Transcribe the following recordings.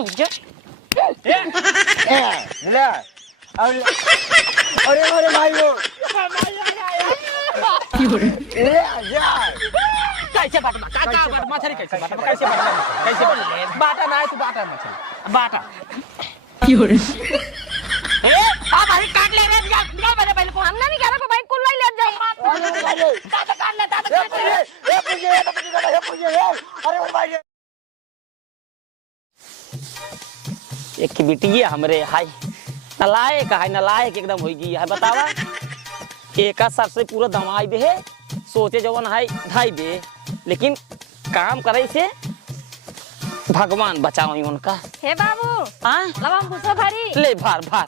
रुक जा। ले अरे अरे भाई वो ले जा कैसे बाटा काका मछली कैसे बाटा ना तू बाटा मछली बाटा आ भाई काट ले रे निकाल पहले को हमने नहीं कह रहा भाई कुल्ला ही ले जाए काट ले ये मुझे अरे भाई एक की बिटिया हमरे हाय नलायक एकदम होगी है बतावा एक सर से पूरा दमाई दे है सोचे जवन है ढाई दे लेकिन काम करे से भगवान बचाओ उनका। हे बाबू हां लब हम पूछो भारी ले भार हां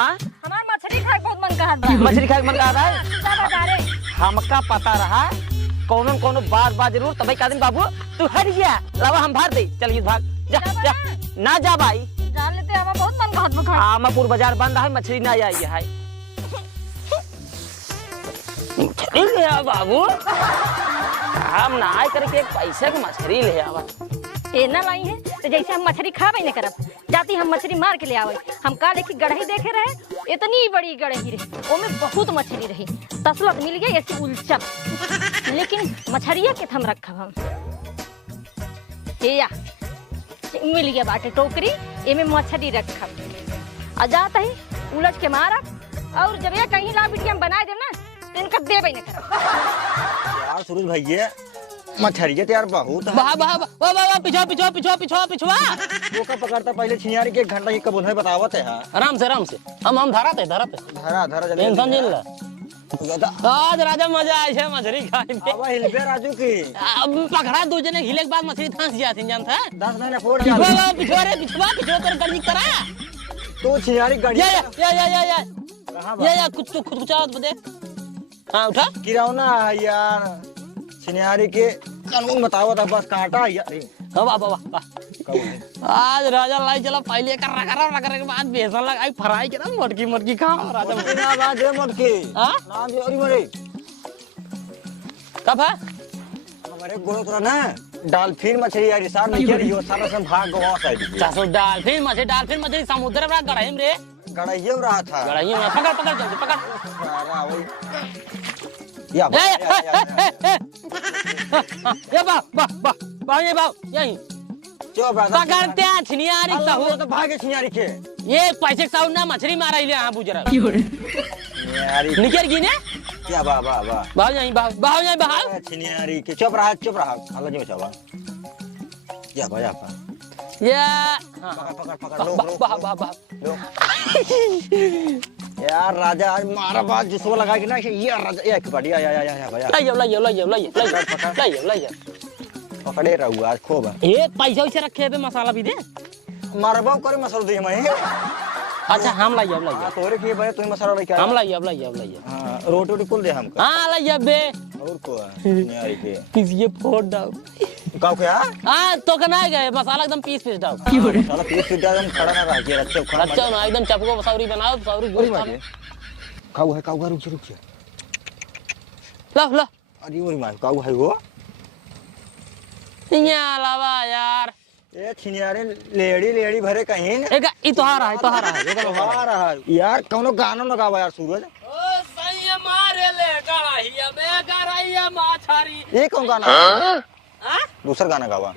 हमार मछली खाए बहुत मन कर रहा है। मछली खाए मन कर रहा है सब बता रहे हमका पता रहा कोनो बार जरूर तब का दिन बाबू तू हट गया लवा हम भार दे चलिए भाग जा ना जा भाई जान लेते हमारा बहुत मन का हाथ में खा आमापुर बाजार बंद है मछली ना आई है मछली ले आ बाबू हम ना आए करके एक पैसे की मछली ले आवा ए ना लाई है तो जैसे हम मछली खावे नहीं करब जाती हम मछली मार के ले आवे हम का देखी गढ़ही देखे रहे इतनी बड़ी गढ़ही रही ओमे बहुत मछली रही तसलत मिल गई ऐसी उलचब लेकिन मछलिया के हम रखब हम हे या मिल गया बाटे टोकरी एमे मछली रखब आ जाता ही उलझ के मारब और जब ये कहीं ला बिटिया हम बना दे ना तो इनका देबे नहीं करब यार सूरज भैया मछरिया तो यार बहुत वाह पिछवा वो का पकड़ता पहले छियारी के 1 घंटा की कबूल है बतावत है। आराम से हम धरा धरा टेंशन नहीं ला आज राजा मजा आए छे मछली खाए में अब हिलबे राजू की अब पकड़ा दो जने हिले के बाद मछली फंस जाती जानता है 10 महीने फोड़ पिछवा कर गर्जी करा तो छियारी गाड़ी या कुछ तो खुद कुछ बदे हां उठा गिरावना है यार छियारी के कानून बताओ था बस काटा यार वाह आज राजा लाई चला पहले कर के बाद बेसन लगाई फ्राई के ना मोटकी खा राजा बिना बात है मोटकी हां नाम जो और मरे कब है हमारे गोलो तो ना डॉल्फिन मछली यार सार नहीं कर यो सारा सब भाग गवा साइड चासो डॉल्फिन मछली समुद्र में गड़ाई में रे गड़ाइयो रहा था गड़ाई में पकड़ जल्दी पकड़ सारा वही या यही जो पकड़ते हैं छिनियारी साहू तो भागे छियारी के ये पैसे साहू ना मछली मारा ले हां बुजरा छियारी निकल गई ने क्या वाह भाव जाई छियारी के चुप रहा हाल जो चवा या भैया या पकड़ लो यार राजा आज मारा बात जिसको लगा कि ना ये राजा एक बढ़िया या भैया लाइयो पकड़े रहू आज खूब ए पैसा उसे रखे पे मसाला भी दे मारबो करे मसाला दे मैं अच्छा हम लाइयो तोरे के भाई तू मसाला लेके हम लाइयो हां रोटी कुल दे हमको हां लाइयो बे और को यार के किसी फोड़ दाओ काऊ क्या हां तो कना गए मसाला एकदम पीस दाओ साला पीस एकदम खड़ा ना रह के अच्छा ना एकदम चपको मसावरी बनाओ सौरी गोल काऊ रुक ला अरे वही मार काऊ है वो यहाँ लावा यार ये छिनियारे लेडी भरे कहीं एक ई तोहारा है यार कौनो गाना लगावा यार सूरज ओ सैया मारे ले गड़ाहिया में गड़ाहिया माछारी ये कौन गाना हां दूसरा गाना गावा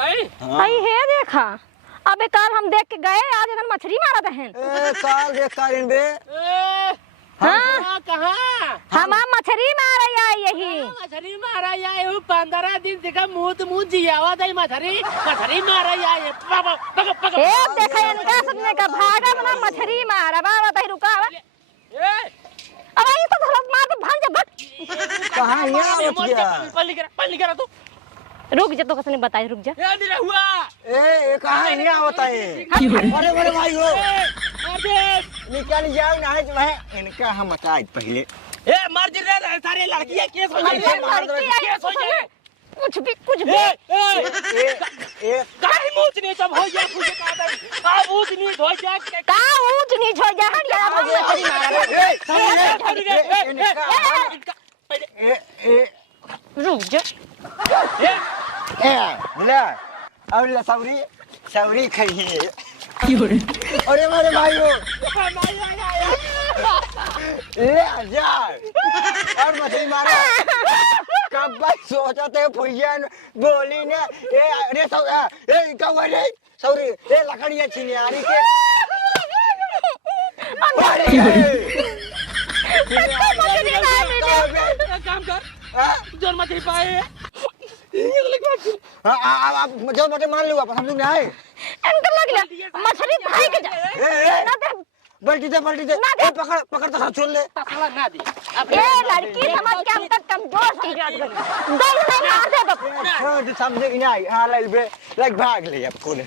गाई आई है देखा अबे काल हम देख के गए आज इधर मछली मारा बहन ए काल देख काल बे हां कहां हम मछली मारा यही मछली मारा या 15 दिन से मुंह जियावा दई मछली मारा या पक ए देखा इनका सबने का भागा बना मछली मारा बाबा तही रुका ए अब ये तो धरत मार के भाग जा बट कहां यहां उठ गया पल्ली करा तू रुक जा तो कसने बताई रुक जा ए नहीं हुआ ए कहां यहां होता है अरे भाई हो निकल जाओ ना है मैं इनका हम बताई पहले ए मर जी रे सारे लड़कियां केस हो जाए कुछ भी ए काहे मूंछ नहीं जब हो गया पूछे का दई का ऊंच नीच हो जा का ऊंच नीच हो जा हट ए रुक जा ए मिला अब ले सावरी सौरी खाइए अरे मेरे भाइयों ले जा और मछली मारा कब बस सोचा थे भैया बोली ने ए अरे कब रे सौरी ए लकड़ियां चिनियारी के काम कर जोन मछली पाए आप जो मछली मार लो आप समझ में आए इनका लग गया मछली भाई के जा ना दे बल्टी दे पकड़ पकड़ तो छोड़ ले तसला ना दे ए लड़की समझ के हम तक कमजोर की जात गई दे नहीं मार दे बाबू तो समझे नहीं हां लाइक भाग ले आपको ने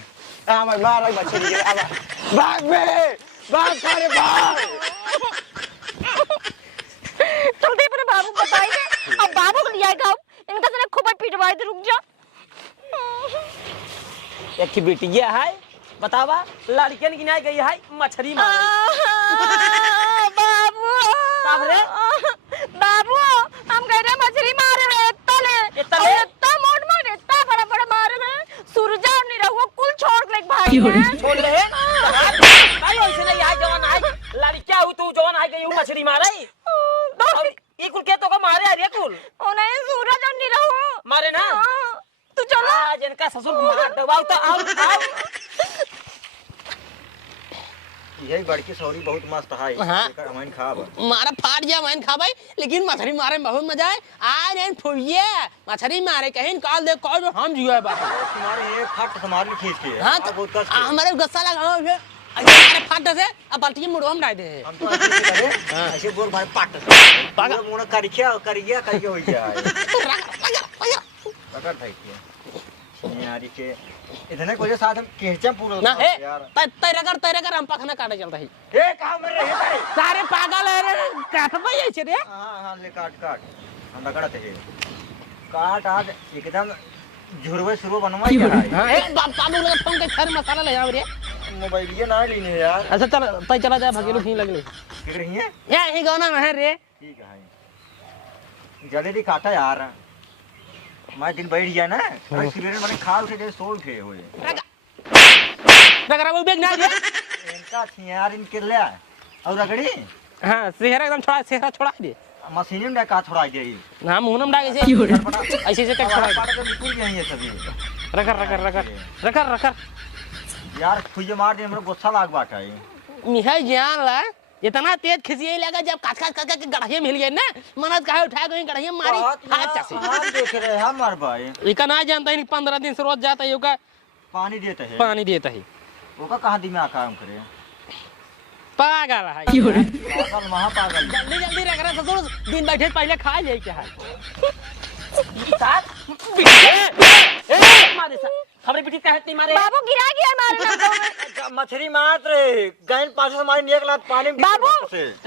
मैं मार रही मछली के अब भाग बे भाग करे भाग जल्दी पर बाबू बताइए अब बाबू को ले आएगा इनका से खूब पिटवाई दे रुक जा एक बिटिया है बतावा लड़कियन गिनाई गई है मछली मारे बाबू काबरे बाबू हम कह रहे मछली मारे रहे तले इतना मोट इतना बड़ा बड़ा मारे रहे सूरजा नहीं रहुआ कुल छोड़ ले भाई छोड़ ले भाई ऐसे नहीं है जवान है लड़किया हूं तू जवान है गई मछली मारे और ये कुल के तो को मारे अरे कुल ओने सूरज नहीं रहू मारे ना तू चलो आज इनका ससुर मार दबाओ तो आओ यही बड़की सौरी बहुत मस्त है एकर हमन खाब मारा फाट जा मैन खाबै लेकिन मछली मारे में बहुत मजा है आज एन फुइए मछली मारे कहीं काल दे कौन हम जुए बा तुम्हारे ये फट हमारे खींच के हां बहुत कष्ट हमारे गुस्सा लगाओ फिर हमारे फाट से अब बाल्टी में मुड़वा में डाल दे हम तो ऐसे करे ऐसे बोल भाई पट पागल मुड़ा करिया करिए हो जाए पकड़ भाई के यारी के इतने कोई साथ हम केचा पूरा ना है तेरा कर हम पखना काटे चलता है ए कहां मर रहे भाई सारे पागल है रे काट भाई ऐसे रे हां ले काट हम रगड़ते हैं काट आज एकदम झुरवे शुरू बनवाई है हां ए बाबू लगा फोन के घर मसाला ले आओ रे मोबाइल ये ना लेने यार अच्छा चल तय चला जा भगेलू ठीक लगले ठीक रही है यही गाना में है रे ठीक है जल्दी काटा यार मैं दिन बैठ गया ना भाई सिगरेट मैंने खा उठे जैसे सो उठे हुए रगड़ा वो बेग ना दे इनका यार इनके ले और रगड़ी हां सेहरा एकदम छोड़ा दे मशीन में का छोड़ा दे हां मुंह में डाल ऐसे ऐसे कर छोड़ा पाड़ के निकल गए ये सभी रखर यार खुजे मार दे हमरा गुस्सा लाग बाटा है निहाय जान ला इतना तेज खिसिए लगा जब काट के गड़हिए मिल गए ना मनत काहे उठा के गड़हिए मारी हाथ चसे हम देख रहे हैं हमार भाई इका ना जानता है 15 दिन से रोज जाता है योगा पानी देता है ओका कहां दिमाग काम करे पागल है पागल महापागल जल्दी रख रहा ससुर दिन बैठे पहले खा जाए क्या है साथ मारे सा हमरे बिटी कहते मारे बाबू गिरा गया मारे मछली मार रे गैन पास से हमारी नेक लात पानी में बाबू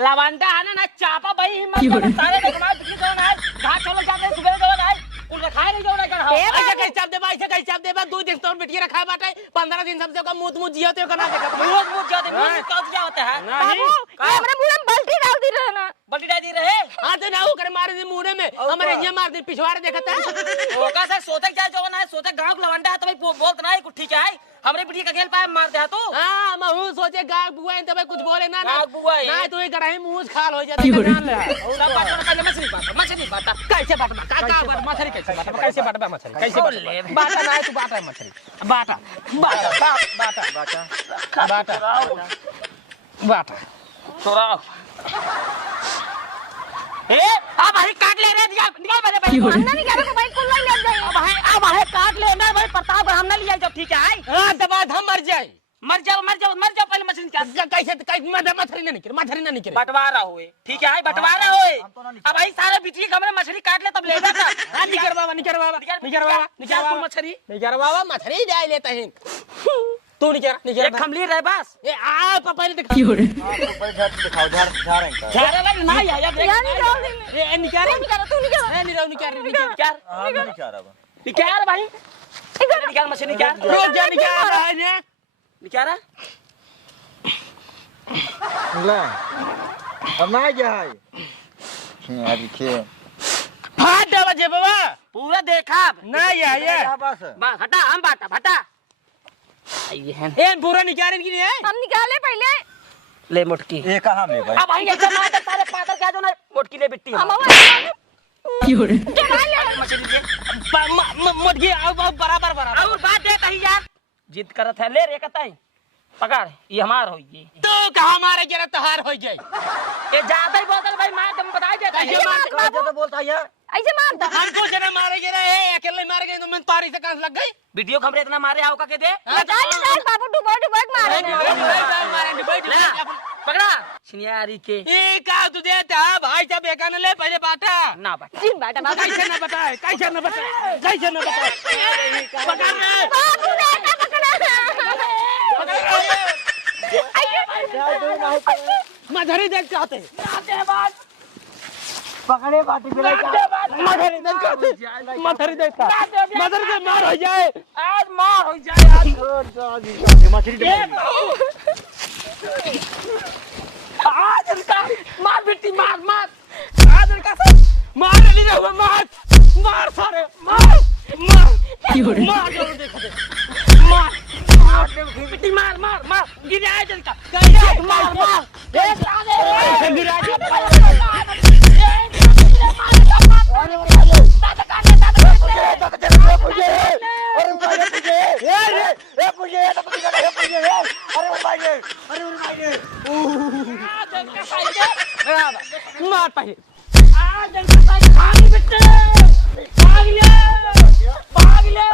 लवंदा है ना चापा भाई हिम्मत सारे देखो ना बिटी जवान है घाट चलो जाते सुबह जवान है उनका खाए नहीं जोड़ा कर हां ऐसे कैसे चाप दे बा 2 दिन तो बिटिया रखा बाटे 15 दिन सबसे का मुंह जियाते हो ना देखा रोज मुंह जाते मुंह क्या होता है बाबू हमरा मुंह में बाल्टी डाल दी रहे ना बल्टी डाल दी रहे हां तो ना वो करे मार दे मुंह में हमारे ये मार दे पिछवाड़े देखता है ओका से सोते क्या जवान है सोते गांव के लवंदा है तो भाई बोलत ना है कुछ ठीक है हमरे बिटिया का खेल पाए मार दे तू हां महू सोचे गाय बुआ तो भाई कुछ बोले ना गाय बुआ ना तो ये गड़ाई मुंह खाल हो जाता है जान ले सब बात का मछली बात कैसे बात मछली कैसे बात ना है तू बाटा मछली बाटा तोराओ ए अब भाई काट ले रे निकाल मेरे भाई अन्ना नहीं करो भाई कुल ले जाए अब भाई काट ले ना भाई प्रताप हम ना लिया जब ठीक है हां दबा हम मर जाए मर जाओ पहले मछली काट कैसे मछली ना निकले बंटवारा होए ठीक है बंटवारा होए अब भाई सारे बिटिया हमरे मछली काट ले तब ले जाता हां निकर बाबा मछली जाए लेता है तू निकर एक खमली रहे बस ए आ पहले दिखा दिखाओ झाड़ झारे लग ना यार ए निकर तू निकर निकाल भाई निकाल मछली निकाल रोज जा निकाल रहा है निकाल ला अब ना जाए यार देखिए फाट बजे बाबा पूरा देखा ना ये बस हटा हम बाटा ये है ए पूरा निकाल की नहीं है हम निकाले पहले ले मुटकी ये कहां में भाई अब भाई ऐसे मार दे सारे पागल क्या जो ना मुटकी ले बिट्टी हम मछली दे मुटकी अब बराबर बराबर और बात दे कहीं यार जिद करत है ले रे कतई पकड़ ये हमार हो ये तो कहां मारे जरा तहार हो जाए ये ज्यादा ही बोतल भाई मार तुम बता दे ऐसे मार बाबू तो बोलता है ऐसे मार दो हमको जना मारे जरा ए अकेले मारे गए तो मैं तारी से कांस लग गई वीडियो खबरे इतना मारे आओ का के दे निकाल बाबू डुबो डुबो मारे पकड़ा छिनियारी के ए का तू देता भाई साहब बेकान ले पहले बाटा ना भाई जिन बाटा बाबू कैसे ना बताए कैसे ना बताए कैसे ना बताए पकड़ रे बाबू बेटा पकड़ा मधरी देख चाहते पकड़े बाटी पे मधरी देख चाहते मधरी देख मधरी से मार हो जाए आज मार हो जाए आज मछली आज इनका मार बेटी मार मार आज इनका मार नहीं रहा मार मार सारे मार मार मार जो देखो मार बेटी मार मार मार गिर आए इनका मार मार एक आगे गिरा मार पहले आज इनका भाग बेटे भाग ले